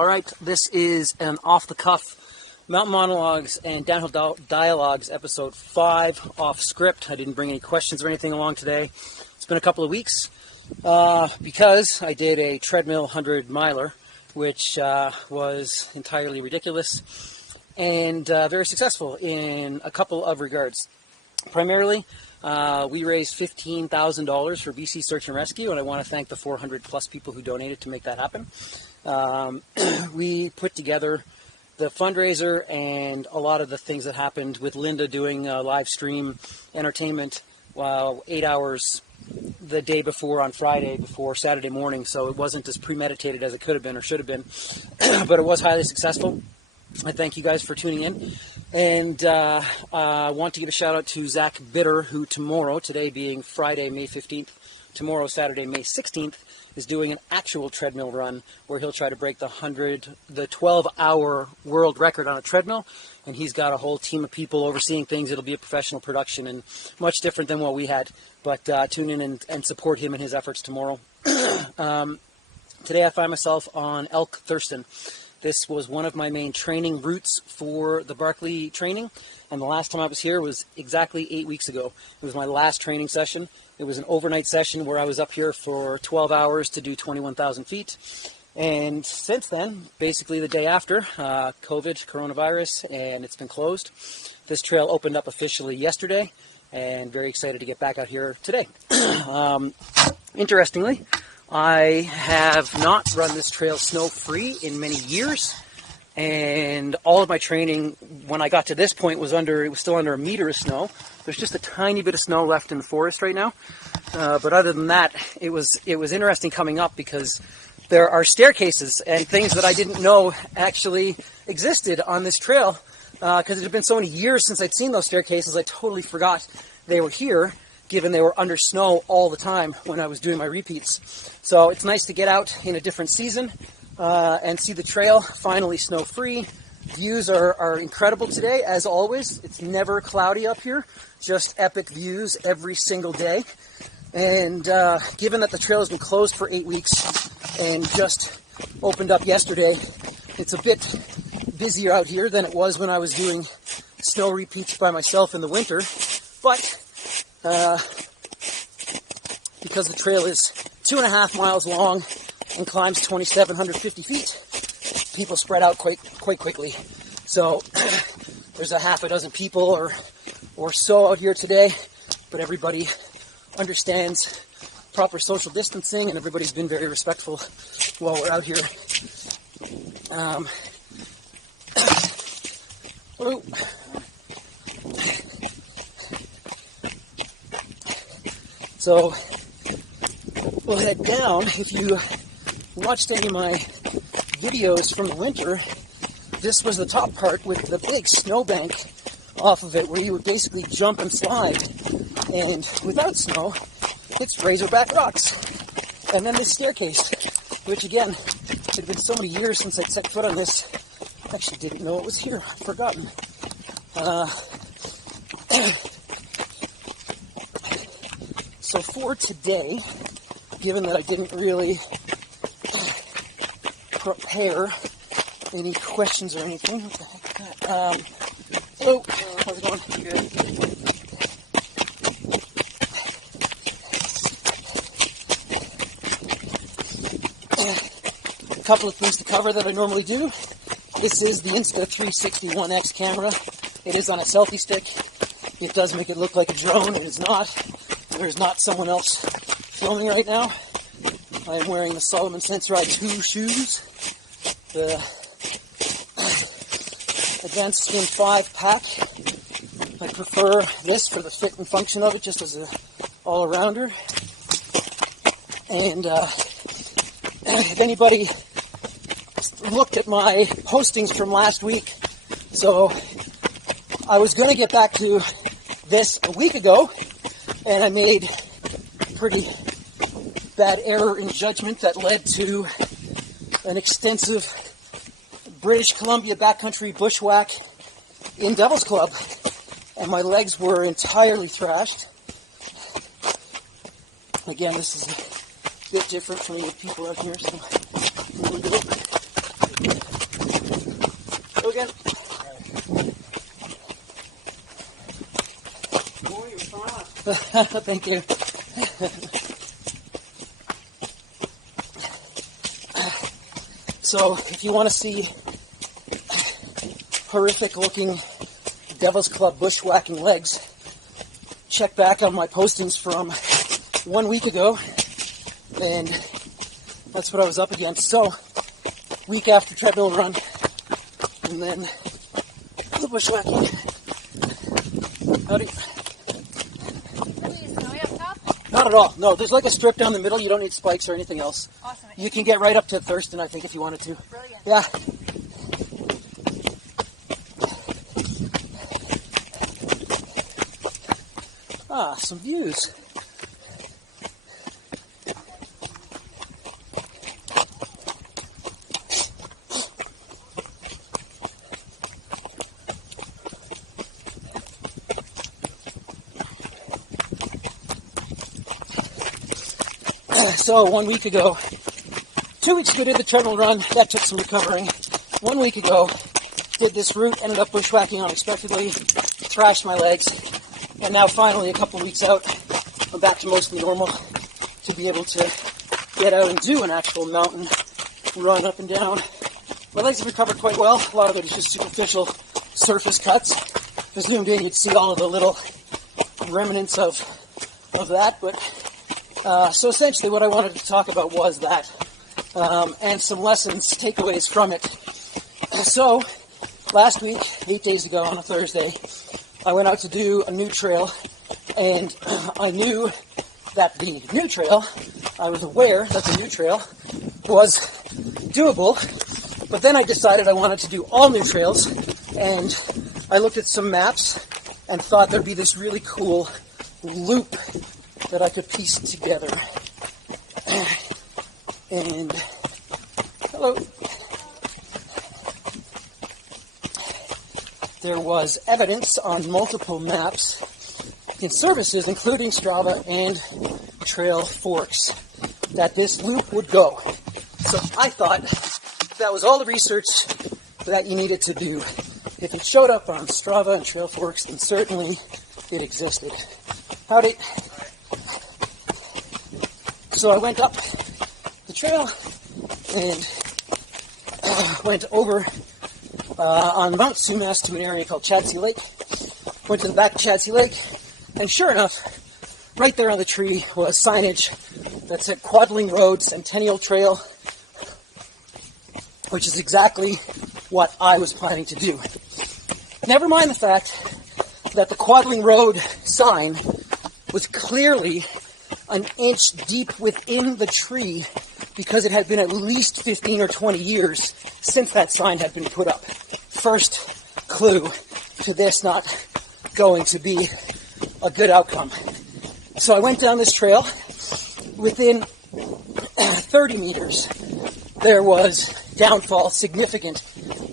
All right, this is an off-the-cuff Mountain Monologues and Downhill Dialogues episode 5 off script. I didn't bring any questions or anything along today. It's been a couple of weeks because I did a treadmill 100-miler, which was entirely ridiculous and very successful in a couple of regards. Primarily, we raised $15,000 for BC Search and Rescue, and I want to thank the 400 plus people who donated to make that happen. We put together the fundraiser and a lot of the things that happened with Linda doing live stream entertainment 8 hours the day before on Friday before Saturday morning, so it wasn't as premeditated as it could have been or should have been, but it was highly successful. I thank you guys for tuning in, and I want to give a shout out to Zach Bitter, who tomorrow, today being Friday, May 15th, tomorrow, Saturday, May 16th, is doing an actual treadmill run where he'll try to break the 12-hour world record on a treadmill, and he's got a whole team of people overseeing things. It'll be a professional production and much different than what we had, but tune in and support him in his efforts tomorrow. Today I find myself on Elk Thurston. This was one of my main training routes for the Barkley training, and the last time I was here was exactly 8 weeks ago. It was my last training session. It was an overnight session where I was up here for 12 hours to do 21,000 feet. And since then, basically the day after, coronavirus, and it's been closed. This trail opened up officially yesterday, and very excited to get back out here today. Interestingly, I have not run this trail snow-free in many years, and all of my training, when I got to this point, it was still under a meter of snow. There's just a tiny bit of snow left in the forest right now, but other than that, it was interesting coming up because there are staircases and things that I didn't know actually existed on this trail, because it had been so many years since I'd seen those staircases. I totally forgot they were here, given they were under snow all the time when I was doing my repeats. So it's nice to get out in a different season and see the trail finally snow-free. Views are incredible today, as always. It's never cloudy up here, just epic views every single day. And given that the trail has been closed for 8 weeks and just opened up yesterday, it's a bit busier out here than it was when I was doing snow repeats by myself in the winter. But because the trail is 2.5 miles long and climbs 2,750 feet, people spread out quite quickly. So there's a half a dozen people or so out here today, but everybody understands proper social distancing, and everybody's been very respectful while we're out here. So we'll head down. If you watched any of my videos from the winter, this was the top part with the big snowbank off of it where you would basically jump and slide, and without snow it's razorback rocks. And then this staircase, which again, it had been so many years since I'd set foot on this, I actually didn't know it was here. I'd forgotten. So for today, given that I didn't really prepare any questions or anything, what the heck is that? Hello, how's it going? Good. A couple of things to cover that I normally do. This is the Insta360 camera. It is on a selfie stick. It does make it look like a drone. It is not. There's not someone else filming right now. I am wearing the Salomon Sensory 2 shoes, the Advanced Skin 5 pack. I prefer this for the fit and function of it, just as an all-arounder. And if anybody looked at my postings from last week, so I was going to get back to this a week ago, and I made a pretty bad error in judgment that led to an extensive British Columbia backcountry bushwhack in Devil's Club, and my legs were entirely thrashed. Again, this is a bit different from the people out here, so here we go. Thank you. So, if you want to see horrific looking Devil's Club bushwhacking legs, check back on my postings from 1 week ago, and that's what I was up against. So, week after treadmill run, and then the bushwhacking. Howdy. Not at all. No, there's like a strip down the middle. You don't need spikes or anything else. Awesome. You can get right up to Thurston, I think, if you wanted to. Brilliant. Yeah. Ah, some views. So 1 week ago, 2 weeks ago did the treadmill run. That took some recovering. 1 week ago, did this route, ended up bushwhacking unexpectedly, thrashed my legs, and now finally a couple weeks out, I'm back to mostly normal to be able to get out and do an actual mountain run up and down. My legs have recovered quite well. A lot of it is just superficial surface cuts. If I zoomed in, you'd see all of the little remnants of that, but so essentially what I wanted to talk about was that, and some lessons, takeaways from it. So, last week, 8 days ago on a Thursday, I went out to do a new trail, and I knew that the new trail, I was aware that the new trail was doable, but then I decided I wanted to do all new trails, and I looked at some maps and thought there'd be this really cool loop that I could piece together. And hello. There was evidence on multiple maps in services, including Strava and Trail Forks, that this loop would go. So I thought that was all the research that you needed to do. If it showed up on Strava and Trail Forks, then certainly it existed. Howdy. So I went up the trail and went over on Mount Sumas to an area called Chadsey Lake. Went to the back of Chadsey Lake, and sure enough, right there on the tree was signage that said Quadling Road Centennial Trail, which is exactly what I was planning to do. Never mind the fact that the Quadling Road sign was clearly an inch deep within the tree because it had been at least 15 or 20 years since that sign had been put up. First clue to this not going to be a good outcome. So I went down this trail. Within 30 meters, there was downfall, significant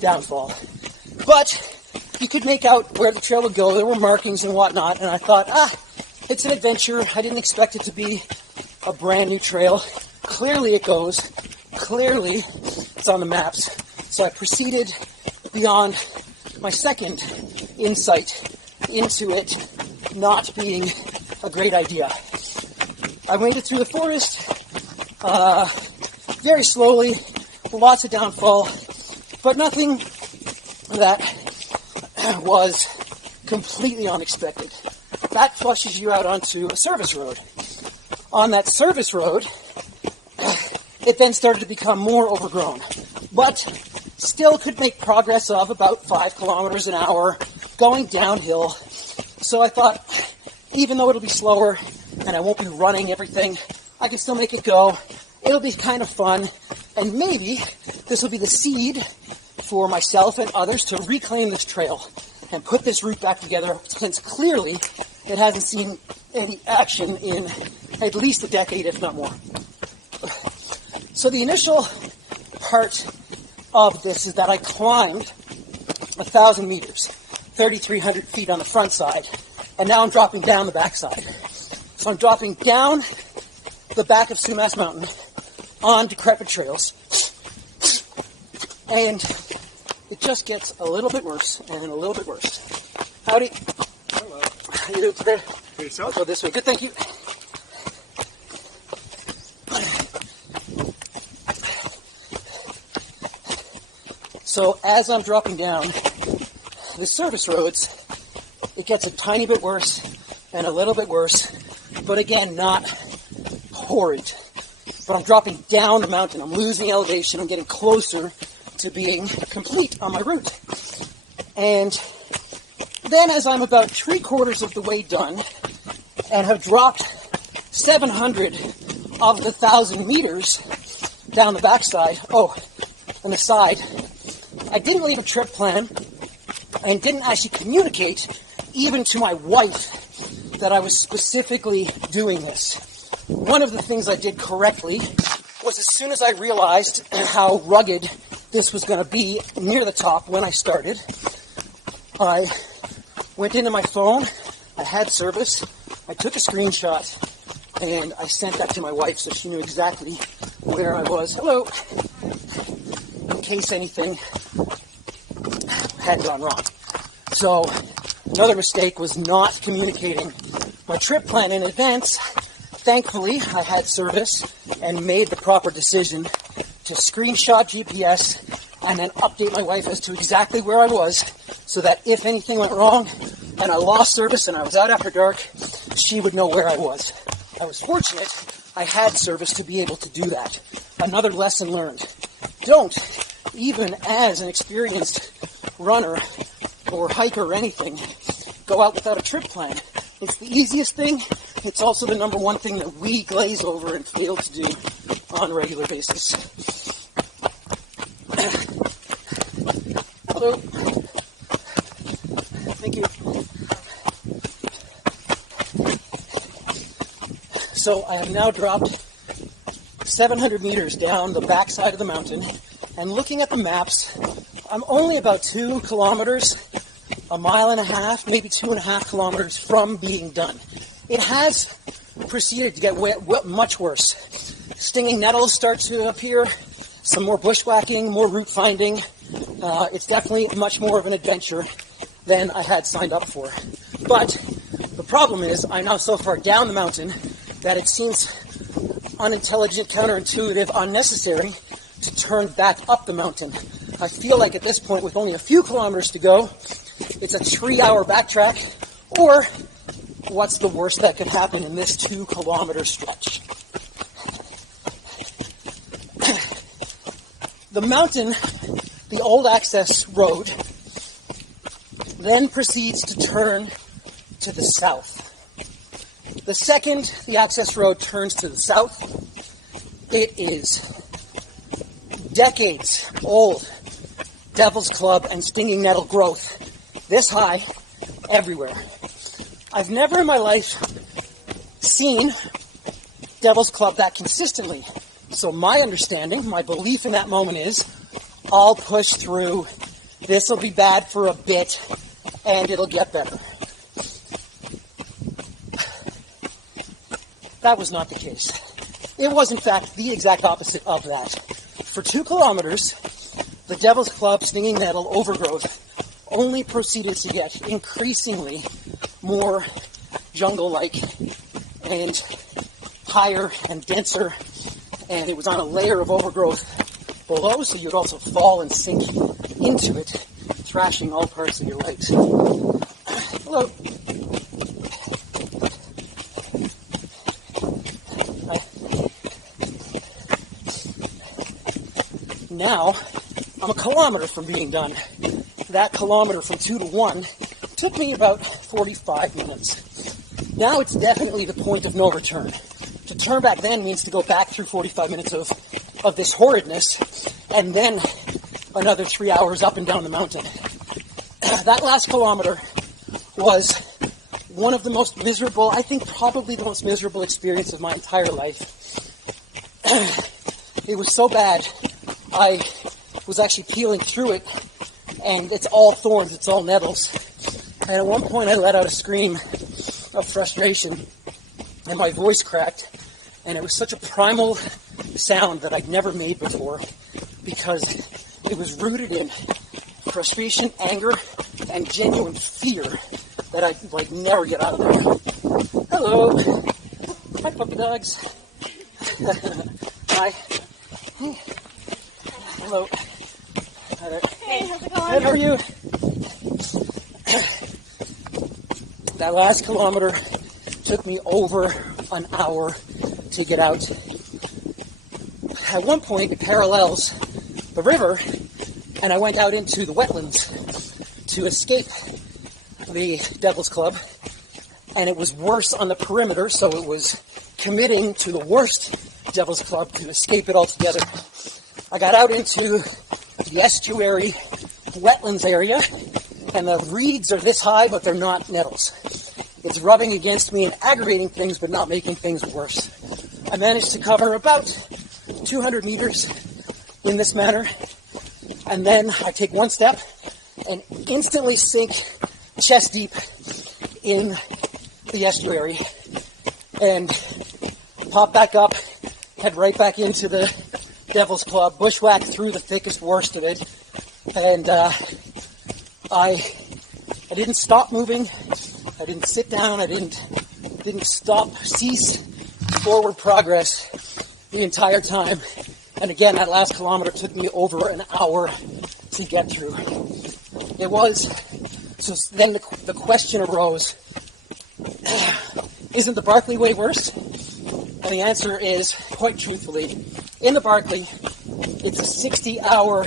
downfall. But you could make out where the trail would go. There were markings and whatnot, and I thought, it's an adventure. I didn't expect it to be a brand new trail. Clearly it goes. Clearly it's on the maps. So I proceeded beyond my second insight into it not being a great idea. I made it through the forest very slowly, lots of downfall, but nothing that was completely unexpected. That flushes you out onto a service road. On that service road, it then started to become more overgrown, but still could make progress of about 5 kilometers an hour going downhill. So I thought, even though it'll be slower and I won't be running everything, I can still make it go. It'll be kind of fun, and maybe this will be the seed for myself and others to reclaim this trail and put this route back together, since clearly it hasn't seen any action in at least a decade, if not more. So the initial part of this is that I climbed 1,000 meters, 3,300 feet on the front side, and now I'm dropping down the back side. So I'm dropping down the back of Sumas Mountain on decrepit trails, and it just gets a little bit worse and a little bit worse. Howdy. Hello. How you doing today? Okay, so I'll go this way. Good, thank you. So as I'm dropping down the service roads, it gets a tiny bit worse and a little bit worse, but again, not horrid. But I'm dropping down the mountain. I'm losing elevation. I'm getting closer to being complete on my route. And then as I'm about 3/4 of the way done and have dropped 700 of the 1,000 meters down the backside, and the side, I didn't leave a trip plan and didn't actually communicate even to my wife that I was specifically doing this. One of the things I did correctly was as soon as I realized how rugged this was going to be near the top when I started, I went into my phone, I had service, I took a screenshot, and I sent that to my wife so she knew exactly where I was. Hello! In case anything had gone wrong. So, another mistake was not communicating my trip plan in advance. Thankfully, I had service and made the proper decision to screenshot GPS and then update my wife as to exactly where I was so that if anything went wrong and I lost service and I was out after dark, she would know where I was. I was fortunate I had service to be able to do that. Another lesson learned. Don't, even as an experienced runner or hiker or anything, go out without a trip plan. It's the easiest thing. It's also the number one thing that we glaze over and fail to do on a regular basis. Hello. Thank you. So I have now dropped 700 meters down the backside of the mountain, and looking at the maps, I'm only about 2 kilometers, a mile and a half, maybe 2.5 kilometers from being done. It has proceeded to get much worse. Stinging nettles start to appear, some more bushwhacking, more route finding. It's definitely much more of an adventure than I had signed up for. But the problem is I'm now so far down the mountain that it seems unintelligent, counterintuitive, unnecessary to turn back up the mountain. I feel like at this point, with only a few kilometers to go, it's a 3-hour backtrack, or what's the worst that could happen in this 2-kilometer stretch? The mountain, the old access road, then proceeds to turn to the south. The second the access road turns to the south, it is decades old devil's club and stinging nettle growth this high everywhere. I've never in my life seen devil's club that consistently. So my understanding, my belief in that moment is, I'll push through, this will be bad for a bit, and it'll get better. That was not the case. It was, in fact, the exact opposite of that. For 2 kilometers, the devil's club stinging nettle overgrowth only proceeded to get increasingly more jungle-like and higher and denser, and it was on a layer of overgrowth below, so you'd also fall and sink into it, thrashing all parts of your legs. Hello. Now, I'm a kilometer from being done. That kilometer from 2 to 1 took me about 45 minutes. Now it's definitely the point of no return. To turn back then means to go back through 45 minutes of this horridness, and then another 3 hours up and down the mountain. That last kilometer was one of the most miserable, I think probably the most miserable experience of my entire life. It was so bad, I was actually peeling through it, and it's all thorns, it's all nettles. And at one point I let out a scream of frustration, and my voice cracked, and it was such a primal sound that I'd never made before, because it was rooted in frustration, anger, and genuine fear that I'd never get out of there. Hello. Hi, puppy dogs. Hi. Hello. All right. Hey, how's it going? Hi, how are you? That last kilometer took me over an hour to get out. At one point, it parallels the river, and I went out into the wetlands to escape the Devil's Club, and it was worse on the perimeter, so it was committing to the worst Devil's Club to escape it altogether. I got out into the estuary wetlands area, and the reeds are this high, but they're not nettles. It's rubbing against me and aggravating things, but not making things worse. I managed to cover about 200 meters in this manner, and then I take one step and instantly sink chest deep in the estuary and pop back up, head right back into the Devil's Club, bushwhack through the thickest, worst of it, and I didn't stop moving. I didn't sit down. I didn't cease forward progress the entire time. And again, that last kilometer took me over an hour to get through. It was, so then the question arose, isn't the Barkley way worse? And the answer is, quite truthfully, in the Barkley, it's a 60-hour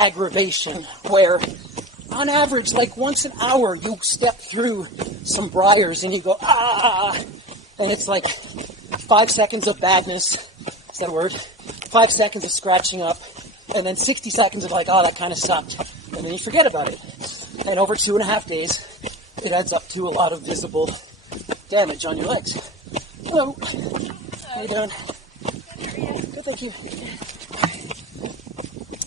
aggravation where, on average, like once an hour, you step through some briars and you go, ah! And it's like 5 seconds of badness, is that a word? 5 seconds of scratching up, and then 60 seconds of like, oh, that kind of sucked. And then you forget about it. And over 2.5 days, it adds up to a lot of visible damage on your legs. Hello. How you doing? Good, thank you.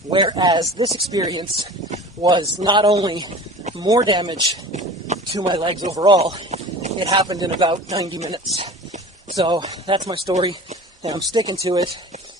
Whereas this experience was not only more damage to my legs overall, it happened in about 90 minutes. So that's my story, and I'm sticking to it.